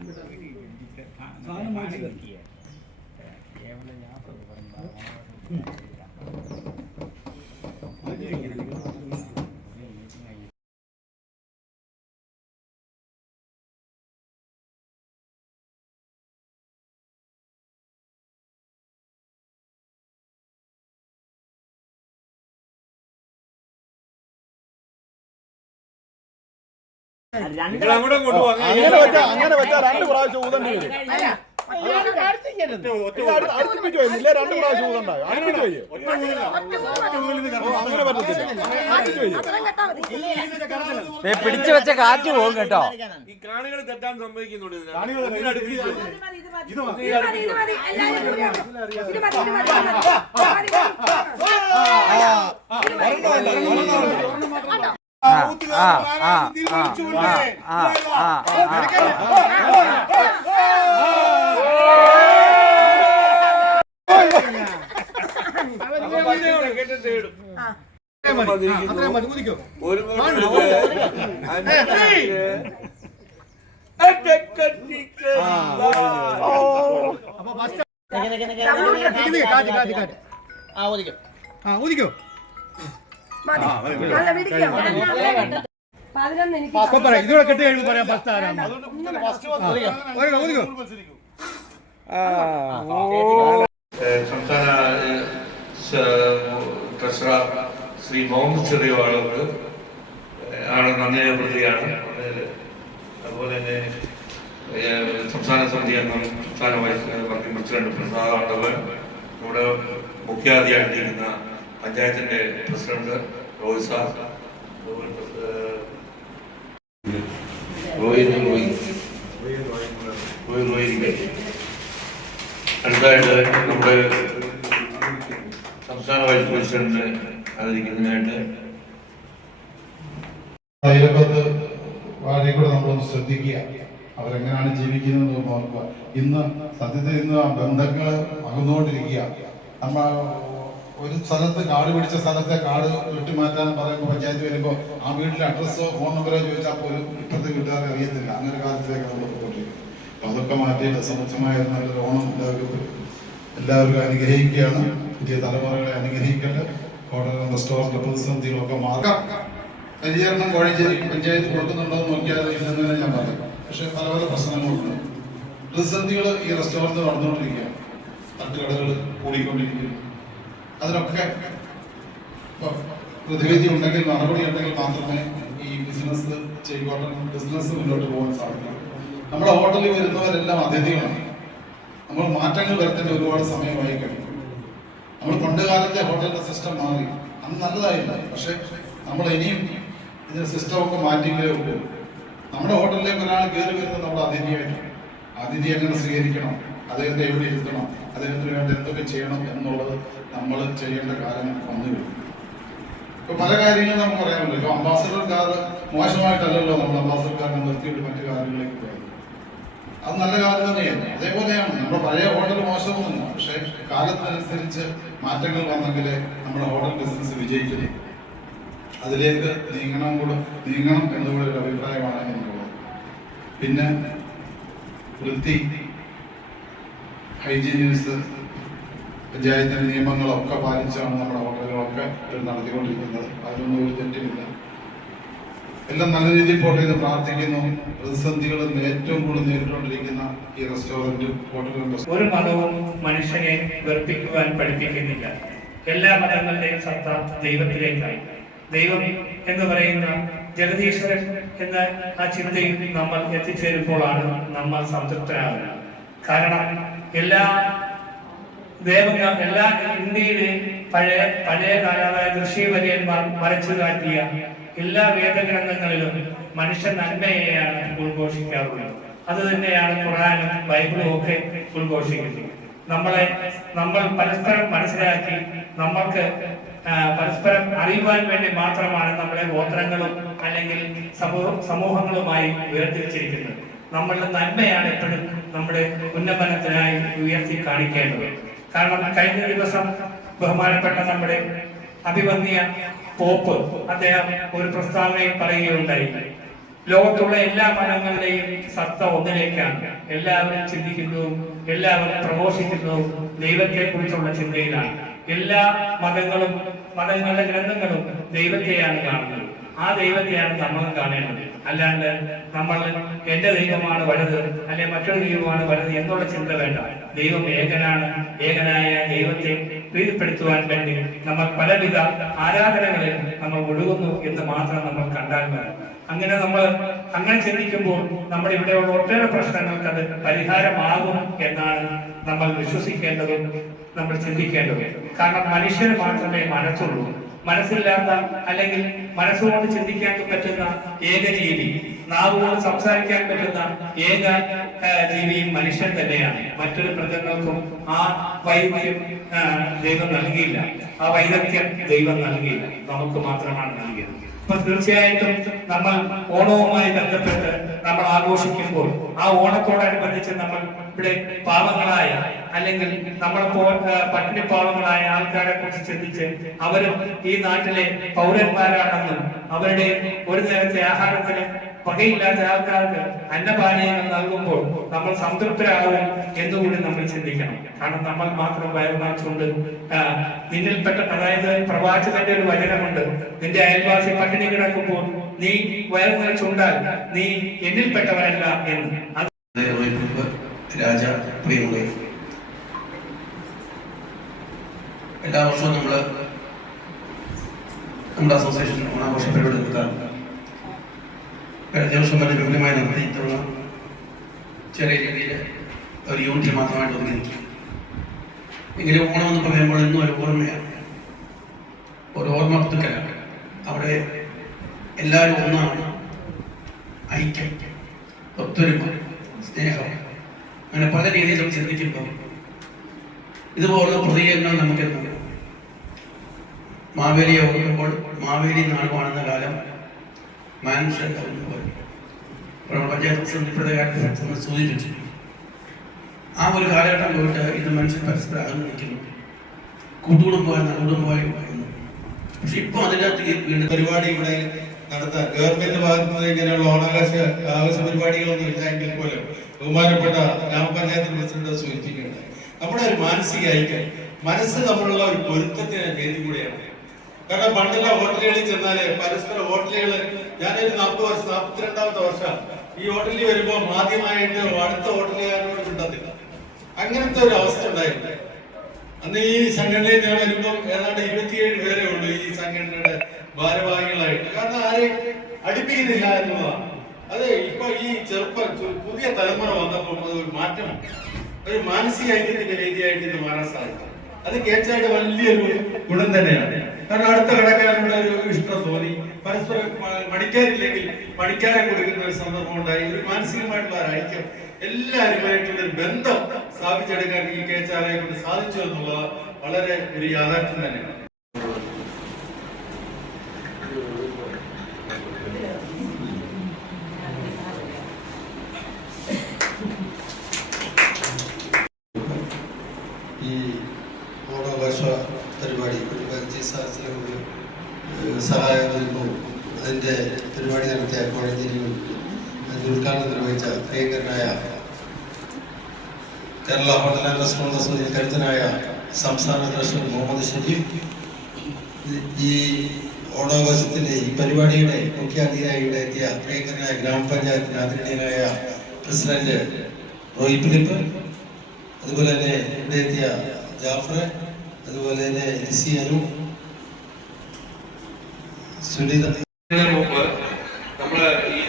സാധനം വാങ്ങിച്ചു നിങ്ങൾ അങ്ങനെ വെച്ചാ അങ്ങനെ വെച്ചാ രണ്ട് പ്രാവശ്യം ഊതേണ്ടി വരും അടുപ്പിച്ച് രണ്ട് പ്രാവശ്യം അടുപ്പിച്ച് പോയി. അങ്ങനെ പറ്റത്തില്ല അടുപ്പിച്ച് പോയി പിടിച്ചു വെച്ച കാറ്റ് പോകും കേട്ടോ ഈ കാണികൾ തെറ്റാൻ സംഭവിക്കുന്നുണ്ട് ഇതിനകത്ത്. ആ, കഴിയുമ്പോൾ പറയാം ഫസ്റ്റ് ആരാണ് ആ ഫസ്റ്റ് വന്ന് ഊതിക്കോ ഊതിക്കോ മത്സരിക്കും സംസ്ഥാന ഏഹ്, സ- ട്രഷറർ ശ്രീ മുഹമ്മദ് ചെറിയ ആളുകൾ ആണ് നന്ദി പ്രതിയാണ് അതുപോലെ തന്നെ സംസ്ഥാന സമിതി അംഗം സംസ്ഥാന vice working president Prasad Andavan ഇവിടെ മുഖ്യാതിഥിയായിട്ടിരിക്കുന്ന പഞ്ചായത്തിന്റെ പ്രസിഡന്റ് റോയ് സാർ അടുത്തായിട്ട് ഏഹ്, റോയ് റോയ്. റോയ് റോയ് ഇരിക്കട്ടെ. അടുത്തതായിട്ട് നമ്മുടെ സംസ്ഥാന വൈസ് പ്രസിഡന്റ് ആദരിക്കുന്നതിനായിട്ട് അയൽപത്ത് വാഴയെ കൂടെ നമ്മളൊന്ന് ശ്രദ്ധിക്കുക. അവരെങ്ങനെയാണ് ജീവിക്കുന്നത് എന്ന് നോക്കുക ഇന്ന് സത്യത്തിൽ ഇന്ന് ആ ബന്ധങ്ങൾ അകന്നുകൊണ്ടിരിക്കുക. നമ്മ ഒരു സ്ഥലത്ത് കാട് പിടിച്ച സ്ഥലത്തെ കാട് വെട്ടിമാറ്റാൻ പറയുമ്പോൾ പഞ്ചായത്ത് വരുമ്പോൾ ആ വീട്ടിലെ അഡ്രസ്സോ ഫോൺ നമ്പറോ ചോദിച്ചാൽ പോലും ഇപ്പോഴത്തെ വീട്ടുകാർ അറിയത്തില്ല. അങ്ങനെ കാലത്തിലേക്ക് നമ്മൾ പോയിക്കൊണ്ടിരിക്കുന്നത്. അപ്പൊ അതൊക്കെ മാറ്റിയിട്ട് സമുച്ചമായ നല്ലൊരു ഓണം എല്ലാവർക്കും എല്ലാവർക്കും അനുഗ്രഹിക്കുകയാണ്. പുതിയ തലമുറകളെ അനുഗ്രഹിക്കേണ്ട ഹോട്ടലും റെസ്റ്റോറന്റ് പ്രതിസന്ധികളൊക്കെ മാറാം. പരിചരണം കോഴഞ്ചേരി പഞ്ചായത്ത് കൊടുക്കുന്നുണ്ടോ എന്ന് നോക്കിയാൽ ഇല്ലെന്ന് തന്നെ ഞാൻ പറയും. പക്ഷെ പല പല പ്രശ്നങ്ങളുണ്ട്. പ്രതിസന്ധികൾ ഈ റെസ്റ്റോറന്റ് നടന്നുകൊണ്ടിരിക്കുകയാണ്. തട്ടുകടകൾ കൂടിക്കൊണ്ടിരിക്കുന്നു. അതിനൊക്കെ പ്രതിവിധി ഉണ്ടെങ്കിൽ മറുപടി ഉണ്ടെങ്കിൽ മാത്രമേ ഈ ബിസിനസ് ചെയ്യുവാൻ ബിസിനസ് മുന്നോട്ട് പോകാൻ സാധിക്കൂ. നമ്മുടെ ഹോട്ടലിൽ വരുന്നവരെല്ലാം അതിഥികളാണ്. നമ്മൾ മാറ്റങ്ങൾ വരുത്തേണ്ട ഒരുപാട് സമയമായി കഴിഞ്ഞു. നമ്മൾ പണ്ട് കാലത്തെ ഹോട്ടലിന്റെ സിസ്റ്റം മാറി. അന്ന് നല്ലതായില്ല. പക്ഷെ നമ്മൾ ഇനിയും ഇതിന്റെ സിസ്റ്റം ഒക്കെ മാറ്റിയെങ്കിലേ ഉള്ളൂ. നമ്മുടെ ഹോട്ടലിലേക്ക് ഒരാൾ കയറി വരുന്നത് നമ്മുടെ അതിഥിയായിട്ടാണ് അതിഥി എങ്ങനെ സ്വീകരിക്കണം? അദ്ദേഹത്തെ എവിടെ ഇരുത്തണം? അദ്ദേഹത്തിന് വേണ്ടി എന്തൊക്കെ ചെയ്യണം എന്നുള്ളത് നമ്മൾ ചെയ്യേണ്ട കാലം വന്നു കഴിഞ്ഞു. ഇപ്പൊ പല കാര്യങ്ങളും നമുക്ക് പറയാനുണ്ട്. ഇപ്പൊ അംബാസഡർ കാർ മോശമായിട്ടല്ലല്ലോ നമ്മൾ അംബാസഡർ കാരണം നിർത്തിയിട്ട് മറ്റു കാര്യങ്ങളിലേക്ക് പോയത്. അത് നല്ല കാലം തന്നെയാണ്. അതേപോലെയാണ് നമ്മുടെ പഴയ ഹോട്ടൽ മോശമൊന്നുമില്ല പക്ഷെ കാലത്തിനനുസരിച്ച് മാറ്റങ്ങൾ വന്നെങ്കിൽ നമ്മുടെ ഹോട്ടൽ ബിസിനസ് വിജയിക്കുന്നു അതിലേക്ക് നീങ്ങണം കൂടെ നീങ്ങണം എന്നുള്ള ഒരു അഭിപ്രായമാണ് എന്നുള്ളത്. പിന്നെ വൃത്തി. ഹൈജീനിയസ് പഞ്ചായത്തിന്റെ നിയമങ്ങളൊക്കെ പാലിച്ചാണ് നമ്മുടെ ഹോട്ടലുകളൊക്കെ നടത്തിക്കൊണ്ടിരിക്കുന്നത്. അതിനൊന്നും ഒരു തെറ്റുമില്ല. എല്ലാം നല്ല രീതിയിൽ പോട്ടെ എന്ന് പ്രാർത്ഥിക്കുന്നു. പ്രതിസന്ധികൾ ഏറ്റവും കൂടുതൽ നേരിട്ടുകൊണ്ടിരിക്കുന്ന ഈ റെസ്റ്റോറന്റും ഹോട്ടലും ഒരു മതവും മനുഷ്യനെ വെറുപ്പിക്കുവാൻ പഠിപ്പിക്കുന്നില്ല. എല്ലാ മതങ്ങളുടെയും സത്ത ദൈവത്തിലേക്കായി. ദൈവം എന്ന് പറയുന്ന ജഗദീശ്വരൻ എന്ന ആ ചിന്തയിൽ നമ്മൾ എത്തിച്ചേരുമ്പോഴാണ് നമ്മൾ സംതൃപ്തരാകുന്നത്. കാരണം എല്ലാ ദേവങ്ങൾ എല്ലാ ഇന്ത്യയിലെ പഴയ പഴയ കാലമായ ഋഷിവര്യന്മാർ വരച്ചു കാട്ടിയ എല്ലാ വേദഗ്രന്ഥങ്ങളിലും മനുഷ്യ നന്മയെയാണ് ഉദ്ഘോഷിക്കാറുള്ളത്. അത് തന്നെയാണ് ഖുറാനും ബൈബിളും ഒക്കെ ഉദ്ഘോഷിക്കുന്നത്. നമ്മളെ നമ്മൾ പരസ്പരം മനസ്സിലാക്കി നമ്മൾക്ക് പരസ്പരം അറിയുവാൻ വേണ്ടി മാത്രമാണ് നമ്മളെ ഗോത്രങ്ങളും അല്ലെങ്കിൽ സമൂഹ സമൂഹങ്ങളുമായി വേർതിരിച്ചിരിക്കുന്നത്. നമ്മളുടെ നന്മയാണ് എപ്പോഴും നമ്മുടെ ഉന്നമനത്തിനായി ഉയർത്തി കാണിക്കേണ്ടത്. കാരണം കഴിഞ്ഞ ദിവസം ബഹുമാനപ്പെട്ട നമ്മുടെ അഭിവന്യ പോപ്പ് അദ്ദേഹം ഒരു പ്രസ്താവനയിൽ പറയുകയുണ്ടായി. ലോകത്തുള്ള എല്ലാ മതങ്ങളുടെയും സത്ത ഒന്നിലേക്കാണ്. എല്ലാവരും ചിന്തിക്കുന്നതും എല്ലാവരും പ്രഘോഷിക്കുന്നതും ദൈവത്തെ കുറിച്ചുള്ള ചിന്തയിലാണ്. എല്ലാ മതങ്ങളും മതങ്ങളുടെ ഗ്രന്ഥങ്ങളും ദൈവത്തെയാണ് കാണുന്നത്. ആ ദൈവത്തെയാണ് നമ്മൾ കാണേണ്ടത്. അല്ലാണ്ട് നമ്മൾ എന്റെ ദൈവമാണ് വലുത് അല്ലെ മറ്റൊരു ദൈവമാണ് വലുത് എന്നുള്ള ചിന്ത വേണ്ട. ദൈവം ഏകനാണ്. ഏകനായ ദൈവത്തെ പ്രീതിപ്പെടുത്തുവാൻ വേണ്ടി നമ്മൾ പലവിധ ആരാധനകളിൽ നമ്മൾ ഒഴുകുന്നു എന്ന് മാത്രം നമ്മൾ കണ്ടാൽ മതി. അങ്ങനെ നമ്മൾ അങ്ങനെ ചിന്തിക്കുമ്പോൾ നമ്മൾ ഇവിടെയുള്ള ഒട്ടേറെ പ്രശ്നങ്ങൾക്ക് അത് പരിഹാരമാകും എന്നാണ് നമ്മൾ വിശ്വസിക്കേണ്ടതും നമ്മൾ ചിന്തിക്കേണ്ടതും. കാരണം മനുഷ്യന് മാത്രമേ മനസ്സുള്ളൂ. മനസ്സില്ലാത്ത അല്ലെങ്കിൽ മനസ്സുകൊണ്ട് ചിന്തിക്കാൻ പറ്റുന്ന ഏക ജീവി നാവുകൊണ്ട് സംസാരിക്കാൻ പറ്റുന്ന ഏക ജീവിയും മനുഷ്യൻ തന്നെയാണ്. മറ്റൊരു മൃഗങ്ങൾക്കും ആ വൈദ്യം ദൈവം നൽകിയില്ല. ആ വൈദഗ്ധ്യം ദൈവം നൽകിയില്ല. നമുക്ക് മാത്രമാണ് നൽകിയത്. അപ്പൊ തീർച്ചയായിട്ടും നമ്മൾ ഓണവുമായി ബന്ധപ്പെട്ട് നമ്മൾ ആഘോഷിക്കുമ്പോൾ ആ ഓണത്തോടനുബന്ധിച്ച് നമ്മൾ ഇവിടെ പാവങ്ങളായ അല്ലെങ്കിൽ നമ്മളെ പട്ടിണി പാവങ്ങളായ ആൾക്കാരെ കുറിച്ച് ചിന്തിച്ച് അവരും ഈ നാട്ടിലെ പൗരന്മാരാണെന്നും അവരുടെ ഒരു നേരത്തെ ആഹാരത്തിന് വകയില്ലാത്ത ആൾക്കാർക്ക് അന്നപാനീയങ്ങൾ നൽകുമ്പോൾ നമ്മൾ സംതൃപ്തരാകും എന്നുകൂടി നമ്മൾ ചിന്തിക്കണം. കാരണം നമ്മൾ മാത്രം വയറുമാച്ചുകൊണ്ട് നിന്നിൽപ്പെട്ട അതായത് പ്രവാചകന്റെ ഒരു വചനമുണ്ട്. നിന്റെ അയൽവാസി പട്ടിണി കിടക്കുമ്പോൾ നീ വയറു നിറച്ചുണ്ടാൽ നീ എന്നിൽപ്പെട്ടവരല്ല എന്ന്. രാജ പ്രിയമുള്ള എല്ലാ വർഷവും നമ്മൾ നമ്മുടെ അസോസിയേഷൻ ഓണാഘോഷ പരിപാടി നടത്താറുണ്ട് കഴിഞ്ഞ വർഷം വളരെ വിപുലമായി നടത്തി ഇത്തവണ ചെറിയ രീതിയിൽ ഒരു യൂണിറ്റിൽ മാത്രമായിട്ട് ഒതുങ്ങി എങ്കിലും ഓണം എന്ന് പറയുമ്പോൾ ഇന്നും ഒരു ഓർമ്മയാണ്. ഒരു ഓർമ്മ പുതുക്കലാണ് അവിടെ എല്ലാവരും ഒന്നാണ് ഐക്യം ഒത്തൊരുമ രീതിയിലും ചിന്തിക്കുമ്പോൾ ഇതുപോലുള്ള പ്രതികരണങ്ങൾ നമുക്ക് മാവേലിയെ ഓർക്കുമ്പോൾ മാവേലി നാടുവാണെന്ന കാലം മനുഷ്യൻ പഞ്ചായത്ത് സൂചിപ്പിച്ചു ആ ഒരു കാലഘട്ടം പോയിട്ട് ഇന്ന് മനുഷ്യൻ പരസ്പരം അകന്നു നിൽക്കുന്നു. കൂട്ടുകുടുംബമായി നടുകുടുംബമായി പറയുന്നു. പക്ഷെ ഇപ്പൊ അതിനകത്ത് പരിപാടി ഇവിടെ നടത്താൻ ഗവൺമെന്റ് ഭാഗത്തുനിന്ന് ഇങ്ങനെയുള്ള ഓണാകാശ ആവശ്യ പരിപാടികളൊന്നും ഇല്ല എങ്കിൽ പോലും ബഹുമാനപ്പെട്ട ഗ്രാമപഞ്ചായത്ത് പ്രസിഡന്റ് സൂചിപ്പിക്കുന്നുണ്ട്. നമ്മുടെ ഒരു മാനസിക ഐക്യം മനസ്സ് തമ്മിലുള്ള ഒരു പൊരുത്തത്തിന് വേദി കൂടിയാണ്. കാരണം പണ്ടുള്ള ഹോട്ടലുകളിൽ ചെന്നാൽ പരസ്പര ഹോട്ടലുകൾ ഞാനൊരു നാൽപ്പത് വർഷം നാൽപ്പത്തിരണ്ടാമത്തെ വർഷം ഈ ഹോട്ടലിൽ വരുമ്പോൾ ആദ്യമായിട്ട് അടുത്ത ഹോട്ടലുകാരനോട് കിട്ടത്തില്ല അങ്ങനത്തെ ഒരു അവസ്ഥ ഉണ്ടായിരുന്നു. അന്ന് ഈ സംഘടനയിൽ ഞാൻ വരുമ്പോൾ ഏതാണ്ട് ഇരുപത്തിയേഴ് പേരെ ഉള്ളൂ ഈ സംഘടനയുടെ ഭാരവാഹികളായിട്ട്. കാരണം ആരെയും അടുപ്പിക്കുന്നില്ല എന്നുള്ളതാണ്. അതെ ഇപ്പൊ ഈ ചെറുപ്പ പുതിയ തലമുറ വന്നപ്പോൾ അത് ഒരു മാറ്റം. ഒരു മാനസിക ഐക്യത്തിന്റെ വേദിയായിട്ട് ഇത് മാറാൻ സാധിക്കും. അത് കേച്ചായിട്ട് വലിയൊരു ഗുണം തന്നെയാണ്. കാരണം അടുത്ത കടക്കാരനുള്ള ഒരു ഇഷ്ടം തോന്നി. പരസ്പരം പഠിക്കാനില്ലെങ്കിൽ പഠിക്കാനെ കൊടുക്കുന്ന ഒരു സന്ദർഭം ഉണ്ടായി. ഒരു മാനസികമായിട്ടുള്ള ഒരു ഐക്യം. എല്ലാവരുമായിട്ടുള്ള ഒരു ബന്ധം സ്ഥാപിച്ചെടുക്കാൻ ഈ കേച്ചാലയെ കൊണ്ട് സാധിച്ചു എന്നുള്ളത് വളരെ ഒരു യാഥാർത്ഥ്യം തന്നെയാണ് ഈ ഓണാഘോഷ പരിപാടി ഏഹ്, സഹായം നൽകും അതിന്റെ പരിപാടി നടത്തിയ കോഴഞ്ചേരിയും അതിന്റെ ഉദ്ഘാടനം നിർവഹിച്ച പ്രിയങ്കരനായ Kerala hotel and restaurant association കരുത്തനായ സംസ്ഥാന ട്രഷറർ മുഹമ്മദ് ഷരീഫ് ഈ ഓണാഘോഷത്തിന്റെ ഈ പരിപാടിയുടെ മുഖ്യ അതിഥിയായി ഇവിടെ എത്തിയ പ്രിയങ്കരനായ ഗ്രാമപഞ്ചായത്തിന് ആദരണീയനായ പ്രസിഡന്റ് റോയ് ഫിലിപ്പ് അതുപോലെ തന്നെ ഇവിടെ എത്തിയ ജാഫർ അതുപോലെ തന്നെ ലിസി അനു സുനിത മുമ്പ് ഈ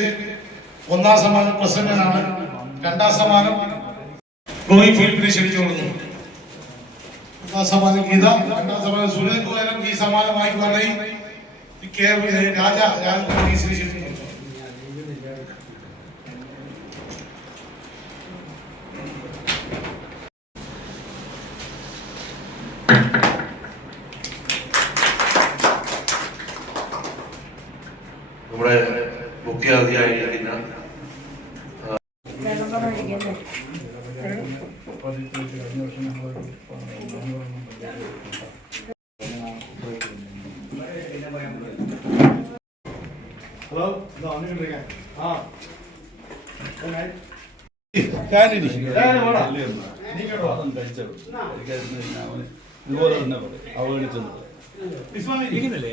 ജെൻസിന്റെ ഒന്നാം സമ്മാനം പ്രസന്നനാണ് രണ്ടാം സമ്മാനം റോയി ഫിലിപ്പിനെ ക്ഷണിച്ചുകൊള്ളുന്നു ഒന്നാം സമ്മാനം ഗീത രണ്ടാം സമ്മാനം സുരേഷ് കുമാരൻ ഈ സമ്മാനം വാങ്ങിക്കുവാനായി രാജ രാജ ക്ഷണിക്കുന്നു നമ്മുടെ മുഖ്യാതിഥിയായിരിക്കുന്ന ഹലോ വന്നിട്ടിരിക്കാൻ ആ ഇതുപോലെ തന്നെ അവഗണിച്ചത് ഇരിക്കുന്നില്ലേ?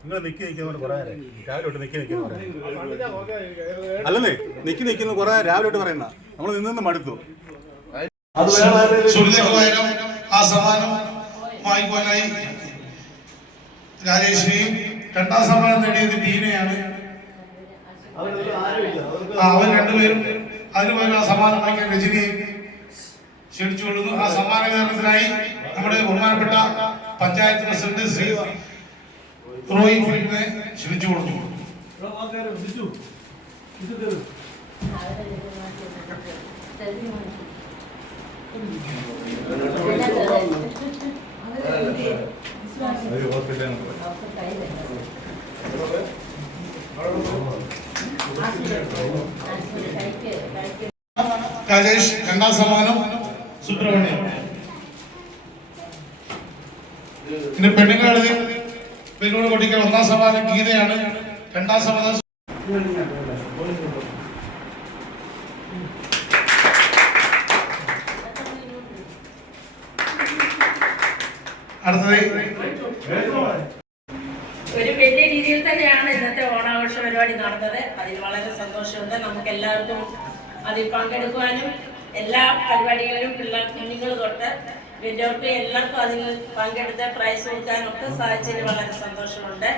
നിങ്ങൾ നിക്കി നിൽക്കുന്ന കൊറേ രാവിലെ തൊട്ട് നിക്കി നിൽക്കുന്ന അല്ലെന്നേ നിക്കി നിൽക്കുന്ന കുറെ രാവിലെ തൊട്ട് പറയുന്ന. നമ്മൾ നിന്ന് നിന്ന് മടുത്തു. ആ സമ്മാനം വാങ്ങിക്കുവാനായി രാജേഷിനെയും രണ്ടാം സമ്മാനം നേടിയത് ബീനയാണ് അവർ രണ്ടുപേരും അതിന് പകരം ആ സമ്മാനം വാങ്ങിക്കാൻ രജനിയെയും ക്ഷണിച്ചുകൊള്ളുന്നു. ആ സമ്മാന വിതരണത്തിനായി നമ്മുടെ ബഹുമാനപ്പെട്ട പഞ്ചായത്ത് പ്രസിഡന്റ് ശ്രീ റോയി ഫിലിപ്പിനെ ക്ഷണിച്ചു കൊടുത്തു. രാജേഷ് രണ്ടാം സമ്മാനം. സുബ്രഹ്മണ്യം പിന്നെ പെണ്ണുങ്ങളുടെ പെണ്ണുങ്ങൾ കൊടിക്കൽ ഒന്നാം സമാധാനം ഗീതയാണ്. രണ്ടാം സമാധാനം ഒരു വലിയ രീതിയിൽ തന്നെയാണ് ഇന്നത്തെ ഓണാഘോഷ പരിപാടി നടന്നത്. അതിൽ വളരെ സന്തോഷമുണ്ട്. നമുക്ക് എല്ലാവർക്കും അതിൽ പങ്കെടുക്കുവാനും എല്ലാ പരിപാടികളിലും പിള്ളേർ കുഞ്ഞുങ്ങൾ തൊട്ട് വലിയവർക്ക് എല്ലാവർക്കും അതിൽ പങ്കെടുത്ത് പ്രൈസ് കൊടുക്കാനൊക്കെ സാധിച്ചതിൽ വളരെ സന്തോഷമുണ്ട്.